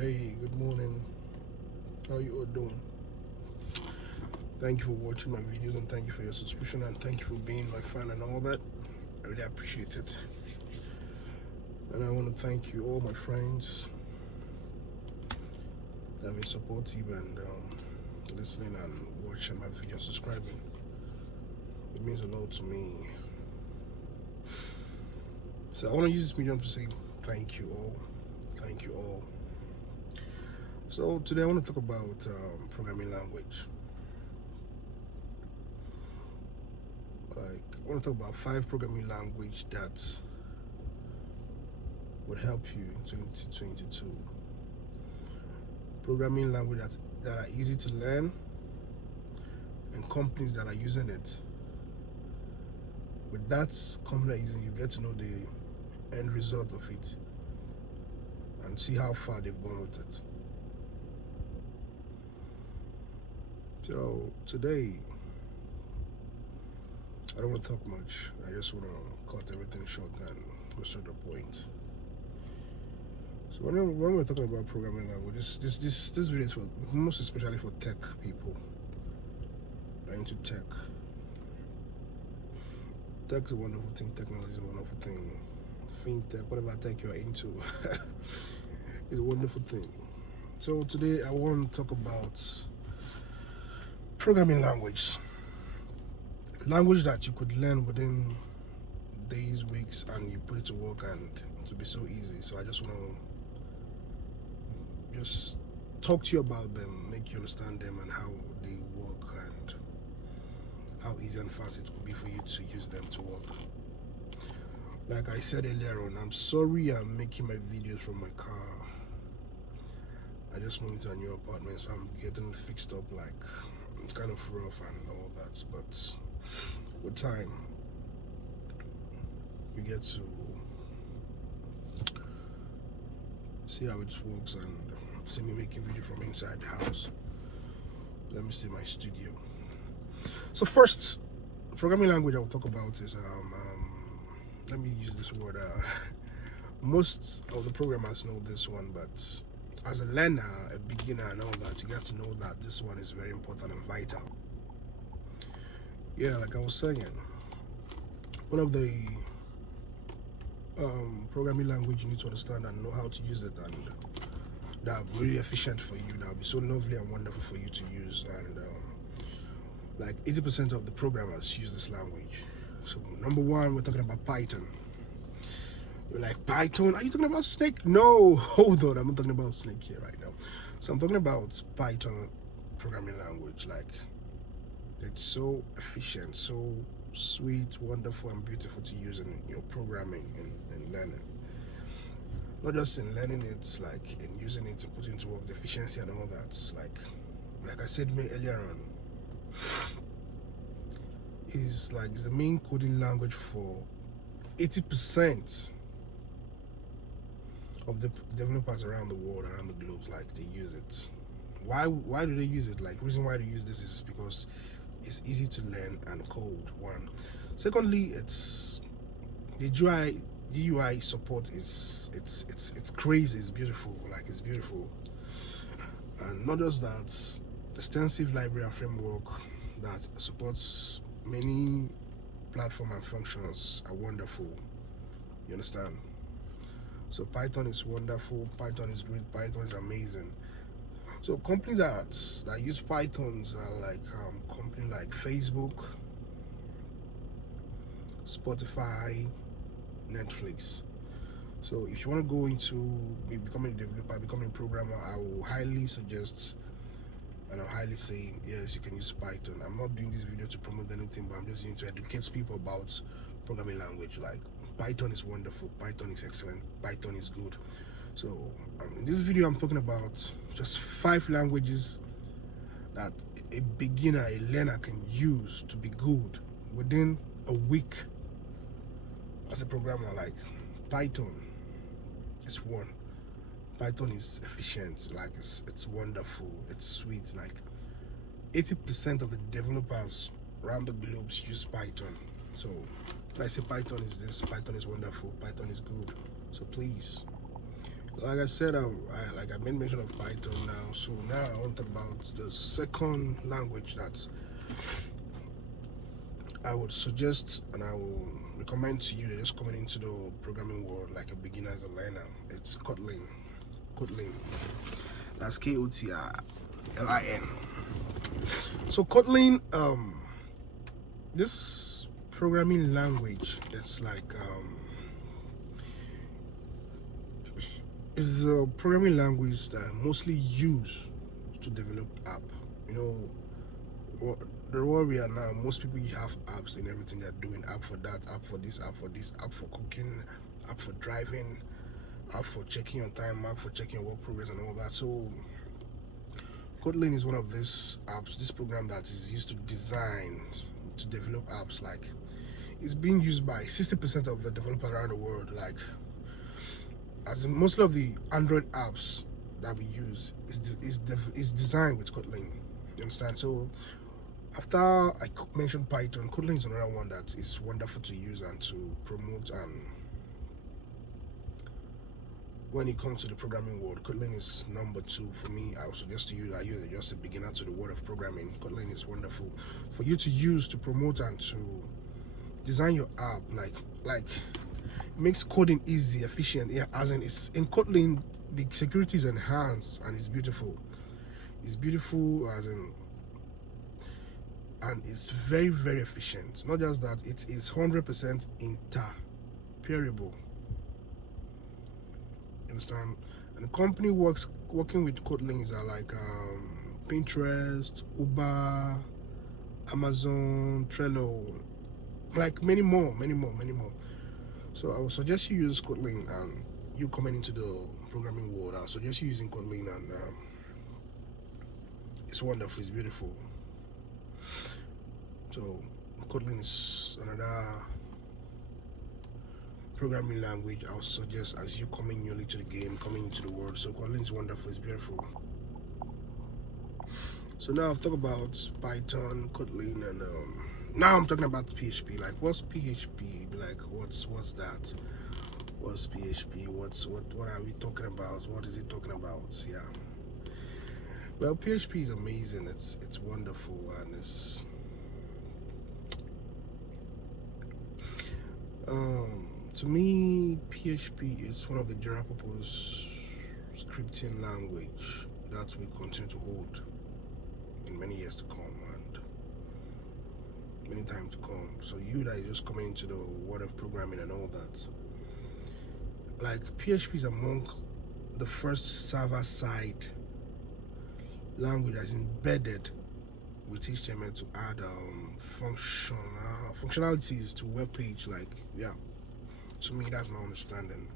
Hey, good morning. How you all doing? Thank you for watching my videos and thank you for your subscription and thank you for being my fan and all that. I really appreciate it. And I want to thank you all my friends that have been supportive and listening and watching my videos, subscribing. It means a lot to me. So I want to use this medium to say thank you all. Thank you all. So today I want to talk about programming language. I want to talk about 5 programming language that would help you in 2022. Programming language that are easy to learn and companies that are using it. With that company using, you get to know the end result of it and see how far they've gone with it. So today, I don't want to talk much. I just want to cut everything short and go straight to the point. So when we're talking about programming language, this video is for most especially for tech people that are into tech. Tech is a wonderful thing. Technology is a wonderful thing. Fintech, whatever tech you're into, is a wonderful thing. So today I want to talk about programming language that you could learn within days, weeks, and you put it to work and to be so easy. So I just want to just talk to you about them, make you understand them and how they work and how easy and fast it could be for you to use them to work. Like I said earlier on, I'm sorry I'm making my videos from my car. I just moved to a new apartment, so I'm getting it fixed up. Like, it's kind of rough and all that, but with time you get to see how it works and see me making video from inside the house. Let me see my studio. So first programming language I will talk about is let me use this word, most of the programmers know this one, but as a learner, a beginner and all that, you get to know that this one is very important and vital. Yeah, like I was saying, one of the programming language you need to understand and know how to use it, and that will be really efficient for you, that will be so lovely and wonderful for you to use. And like 80% of the programmers use this language. So number one, we're talking about Python. You're like, Python? Are you talking about Snake? No, hold on, I'm not talking about Snake here right now. So I'm talking about Python programming language. Like, it's so efficient, so sweet, wonderful, and beautiful to use in your programming and learning. Not just in learning, it's like in using it to put into work, the efficiency and all that. It's like I said earlier on, is the main coding language for 80% of the developers around the world, around the globe. Like, they use it. Why do they use it? Like, the reason why they use this is because it's easy to learn and code, one. Secondly, it's the GUI support is it's crazy, it's beautiful. Like, it's beautiful. And not just that, extensive library and framework that supports many platform and functions are wonderful. You understand? So Python is wonderful, Python is great, Python is amazing. So companies that use Pythons are like companies like Facebook, Spotify, Netflix. So if you want to go into becoming a developer, becoming a programmer, I will highly suggest and I'll highly say yes, you can use Python. I'm not doing this video to promote anything, but I'm just going to educate people about programming language. Like, Python is wonderful, Python is excellent, Python is good. So in this video I'm talking about just 5 languages that a beginner, a learner can use to be good within a week as a programmer. Like, Python is one. Python is efficient, like it's wonderful, it's sweet. Like, 80% of the developers around the globe use Python. So when I say Python is this, Python is wonderful, Python is good. So please, Like I said, I made mention of Python now. So now I want to talk about the second language that I would suggest and I will recommend to you that just coming into the programming world like a beginner as a learner. It's Kotlin. Kotlin. That's Kotlin. So Kotlin, this programming language, it's like is a programming language that I mostly use to develop app. You know, the world we are now, most people have apps in everything they're doing. App for that, app for this, app for this, app for cooking, app for driving, app for checking your time, app for checking your work progress and all that. So Kotlin is one of these apps, this program that is used to design, to develop apps. Like, it's being used by 60% of the developers around the world. Like, as in most of the Android apps that we use is designed with Kotlin. You understand? So after I mentioned Python, Kotlin is another one that is wonderful to use and to promote. And when it comes to the programming world, Kotlin is number 2 for me. I would suggest to you that you're just a beginner to the world of programming. Kotlin is wonderful for you to use to promote and to design your app. Like makes coding easy, efficient. Yeah, as in it's in Kotlin, the security is enhanced and it's beautiful. It's beautiful as in, and it's very, very efficient. Not just that, it is 100% interoperable. Understand? And the company working with Kotlin are like Pinterest, Uber, Amazon, Trello, like many more. So I would suggest you use Kotlin, and you coming into the programming world, I suggest you using Kotlin, and it's wonderful, it's beautiful. So Kotlin is another programming language I would suggest as you coming newly to the game, coming into the world. So Kotlin is wonderful, it's beautiful. So now I've talked about Python, Kotlin, and now I'm talking about PHP. Like, what's PHP? Like, what's that? What's PHP? What are we talking about? What is it talking about? Yeah. Well, PHP is amazing. It's wonderful, and it's to me, PHP is one of the general purpose scripting language that we continue to hold in many years to come and many times to come. So you that is just coming into the world of programming and all that, like, PHP is among the first server-side language that's embedded with HTML to add functionalities to web page. Like, yeah, to me that's my understanding.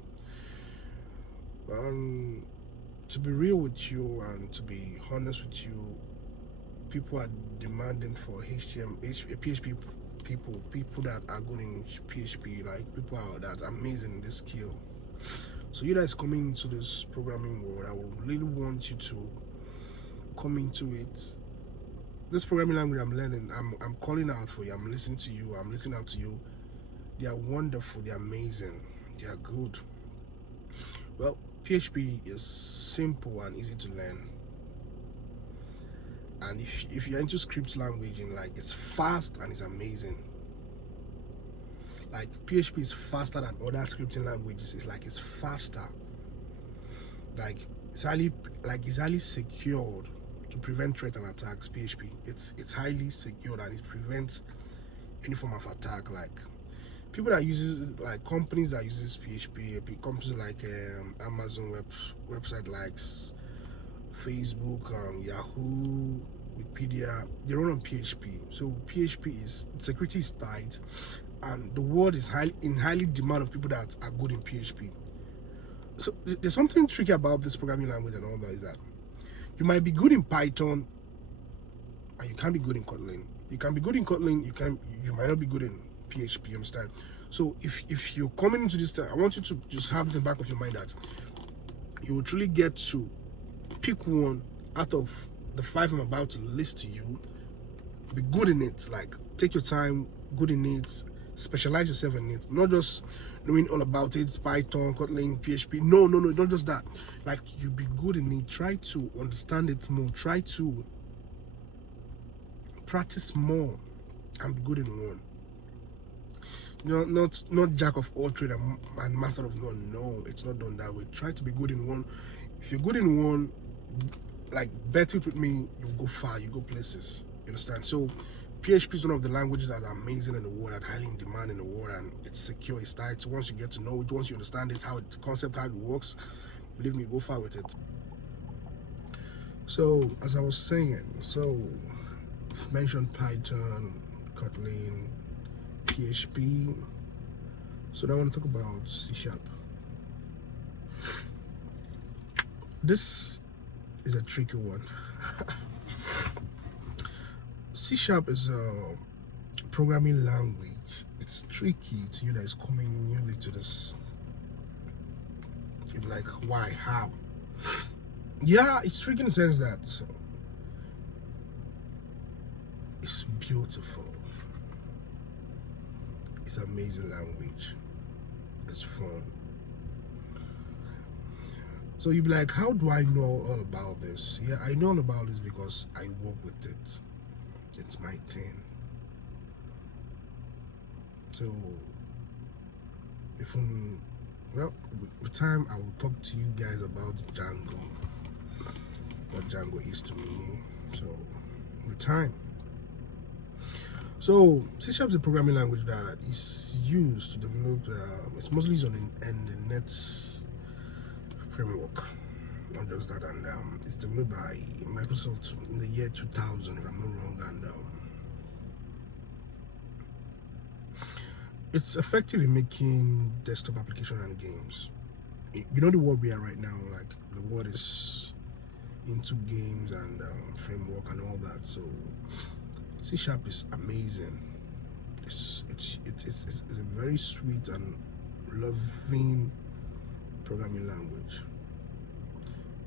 To be real with you and to be honest with you, people are demanding for PHP people that are good in PHP, like people are that amazing in this skill. So you guys coming into this programming world, I would really want you to come into it. This programming language I'm learning, I'm calling out for you, I'm listening to you, I'm listening out to you. They are wonderful, they're amazing, they are good. Well, PHP is simple and easy to learn. And if you're into script language, and like, it's fast and it's amazing. Like, PHP is faster than other scripting languages. It's faster. Like, it's highly secured to prevent threat and attacks. PHP, it's highly secured and it prevents any form of attack. Like, people that uses, like companies that uses PHP, companies like Amazon website likes Facebook, Yahoo, Wikipedia, they run on PHP. So PHP is, security is tight, and the world is highly demand of people that are good in PHP. So there's something tricky about this programming language and all that, is that you might be good in Python and you can't be good in Kotlin. You can be good in Kotlin, you might not be good in PHP, you understand? So if you're coming into this time, I want you to just have this in the back of your mind that you will truly get to pick one out of the 5 I'm about to list to you. Be good in it. Like, take your time, good in it, specialize yourself in it. Not just knowing all about it, Python, Kotlin, PHP. No, not just that. Like, you be good in it. Try to understand it more. Try to practice more and be good in one. Not jack of all trade and master of none. No, it's not done that way. Try to be good in one. If you're good in one, like, bet it with me, you go far, you go places. You understand? So PHP is one of the languages that are amazing in the world, that highly in demand in the world, and it's secure, it's tight. So once you get to know it, once you understand it, how the concept, how it works, believe me, go far with it. So as I was saying, so I've mentioned Python, Kotlin, PHP. So now I want to talk about C#. This is a tricky one. C# is a programming language. It's tricky to you that is coming newly to this. You're like, why? How? Yeah, it's tricky in the sense that it's beautiful. It's an amazing language. It's fun. So you'll be like, how do I know all about this? Yeah, I know all about this because I work with it. It's my thing. So, with time, I will talk to you guys about Django. What Django is to me. So, with time. So, C# is a programming language that is used to develop, it's mostly used in the Nets framework. Not just that, and it's developed by Microsoft in the year 2000, if I'm not wrong, and it's effective in making desktop application and games. You know the world we are right now, like the world is into games and framework and all that. So C# is amazing. It's a very sweet and loving programming language.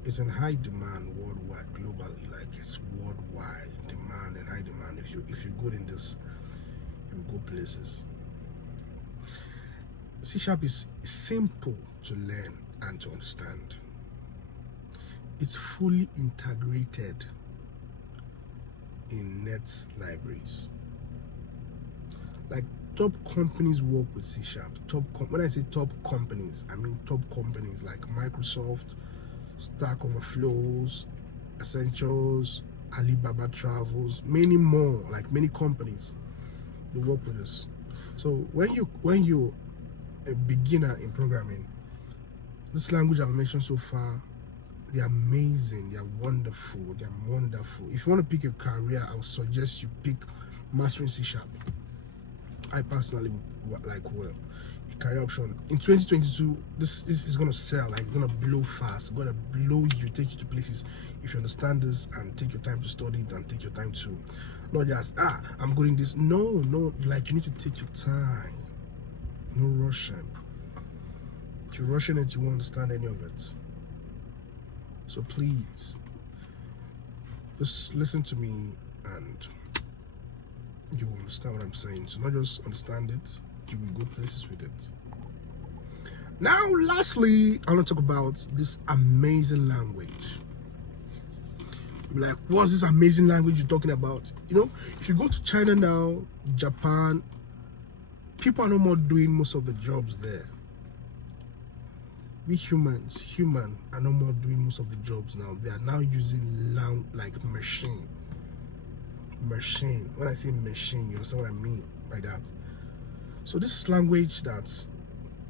It's in high demand worldwide, globally. Like, it's worldwide demand and high demand. If you're good in this, you will go places. C# is simple to learn and to understand. It's fully integrated in net libraries. Like, top companies work with C#. When I say top companies, I mean top companies like Microsoft, Stack Overflows, Essentials, Alibaba Travels, many more, like many companies, they work with us. So when you're a beginner in programming, this language I've mentioned so far, they're amazing, they're wonderful. If you want to pick a career, I would suggest you pick mastering C#. I personally would like, well, a career option. In 2022, this is going to sell, like, it's going to blow fast, it's going to blow you, take you to places if you understand this and take your time to study it and take your time to, not just, I'm going this. No, like, you need to take your time. No rushing. If you're rushing it, you won't understand any of it. So please, just listen to me and you will understand what I'm saying. So not just understand it, you will go places with it. Now, lastly, I want to talk about this amazing language. You'll be like, what's this amazing language you're talking about? You know, if you go to China now, Japan, people are no more doing most of the jobs there. We human are no more doing most of the jobs now. They are now using like machine. When I say machine, you understand what I mean by that. So this language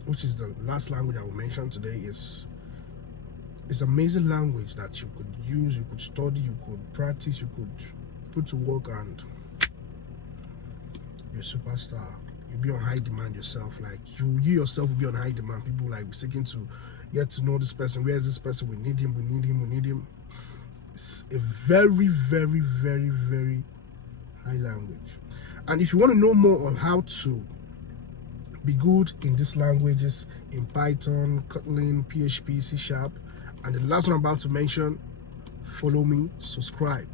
which is the last language I will mention today, is amazing language that you could use, you could study, you could practice, you could put to work, and you're a superstar. You'll be on high demand yourself. Like, you yourself will be on high demand. People like seeking to get to know this person. Where is this person? We need him. It's a very, very, very, very high language. And if you want to know more on how to be good in these languages, in Python, Kotlin, PHP, C#, and the last one I'm about to mention, follow me, subscribe.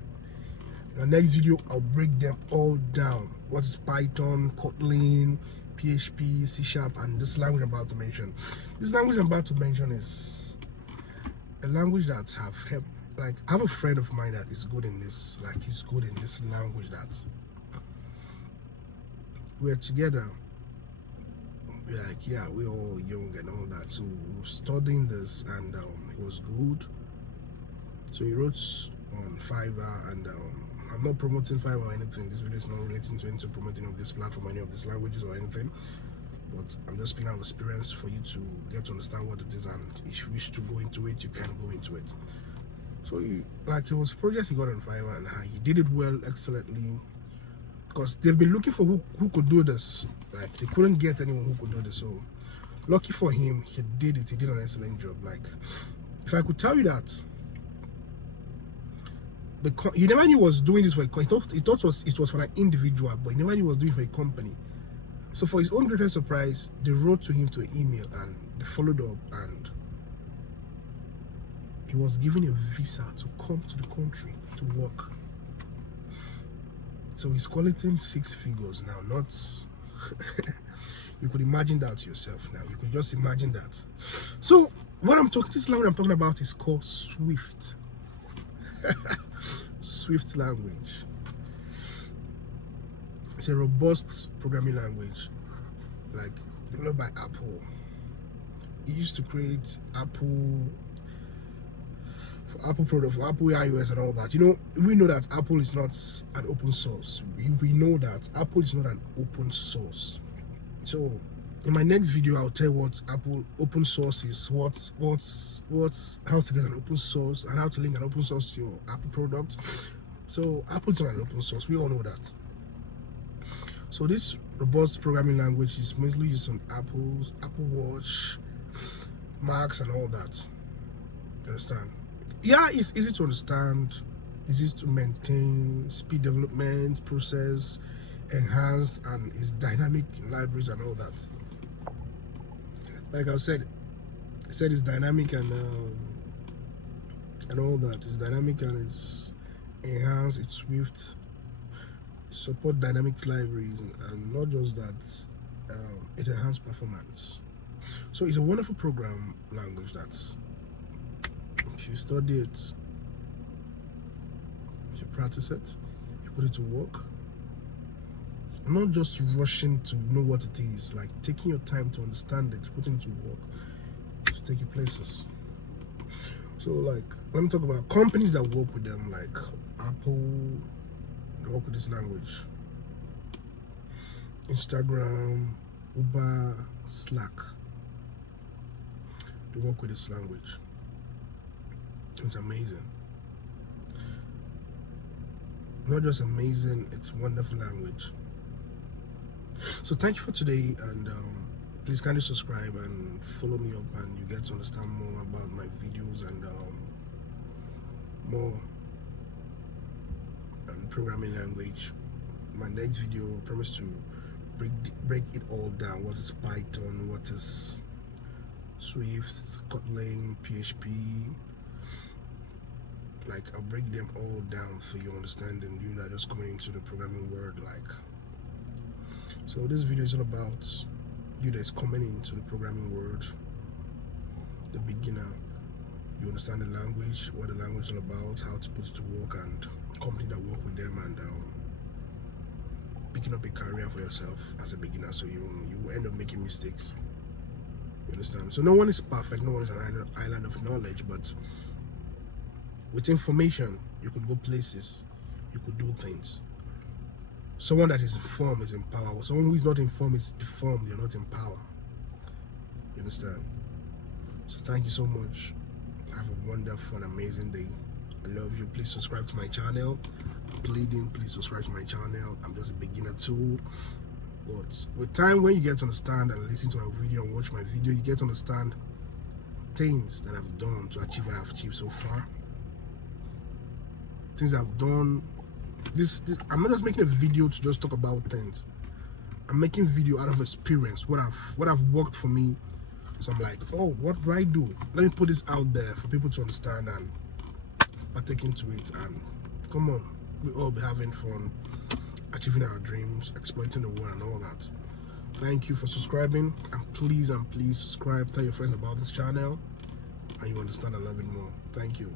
In the next video, I'll break them all down. What is Python, Kotlin, PHP, C#, and this language I'm about to mention. This language I'm about to mention is a language that have helped. Like, I have a friend of mine that is good in this. Like, he's good in this language that we're together. We're like, yeah, we're all young and all that. So we were studying this, and it was good. So he wrote on Fiverr, and I'm not promoting Fiverr or anything. This video is not relating to promoting of this platform, any of these languages or anything. But I'm just speaking out of experience for you to get to understand what it is, and if you wish to go into it, you can go into it. So it was a project he got on Fiverr, and he did it well, excellently. Because they've been looking for who could do this. Like, they couldn't get anyone who could do this. So lucky for him, he did it. He did an excellent job. Like, if I could tell you that, he never knew he was doing this for a company. He thought it was for an individual, but he never knew he was doing it for a company. So for his own greatest surprise, they wrote to him to an email, and they followed up, and he was given a visa to come to the country to work. So he's collecting 6 figures now, not you could imagine that yourself now. You could just imagine that. So this language I'm talking about is called Swift. Swift language. It's a robust programming language, like developed by Apple. It used to create Apple product, for Apple iOS and all that. You know, we know that Apple is not an open source. We know that Apple is not an open source. So in my next video, I'll tell you what Apple open source is, how to get an open source, and how to link an open source to your Apple product. So Apple is not an open source. We all know that. So this robust programming language is mostly used on Apple Watch, Macs, and all that. You understand? Yeah, it's easy to understand, easy to maintain, speed development, process, enhanced, and it's dynamic libraries and all that. Like I said it's dynamic and all that. It's dynamic and it's enhanced, it's Swift, support dynamic libraries, and not just that, it enhances performance. So it's a wonderful program language that's, if you study it, if you practice it, you put it to work, not just rushing to know what it is, like taking your time to understand it, putting it to work to take you places. So like, let me talk about companies that work with them, like Apple. They work with this language. Instagram, Uber, Slack, they work with this language. It's amazing. Not just amazing, it's wonderful language. So thank you for today, and please kindly subscribe and follow me up, and you get to understand more about my videos and more programming language. My next video, I promise to break it all down. What is Python, what is Swift, Kotlin, PHP. Like, I'll break them all down for your understanding. You that are just coming into the programming world. Like, so this video is all about you that's coming into the programming world, the beginner. You understand the language, what the language is all about, how to put it to work, and company that work with them, and picking up a career for yourself as a beginner. So you end up making mistakes. You understand? So no one is perfect, no one is an island of knowledge, but with information, you could go places, you could do things. Someone that is informed is in power. Someone who is not informed is deformed, they're not in power. You understand? So thank you so much. Have a wonderful and amazing day. I love you. Please subscribe to my channel. Please subscribe to my channel. I'm just a beginner too. But with time, when you get to understand and listen to my video and watch my video, you get to understand things that I've done to achieve what I've achieved so far. Things I've done. This I'm not just making a video to just talk about things. I'm making video out of experience, what I've worked for me. So I'm like, oh, what do I do? Let me put this out there for people to understand and partake into it. And come on, we all be having fun, achieving our dreams, exploiting the world and all that. Thank you for subscribing, and please subscribe. Tell your friends about this channel, and you understand a little bit more. Thank you.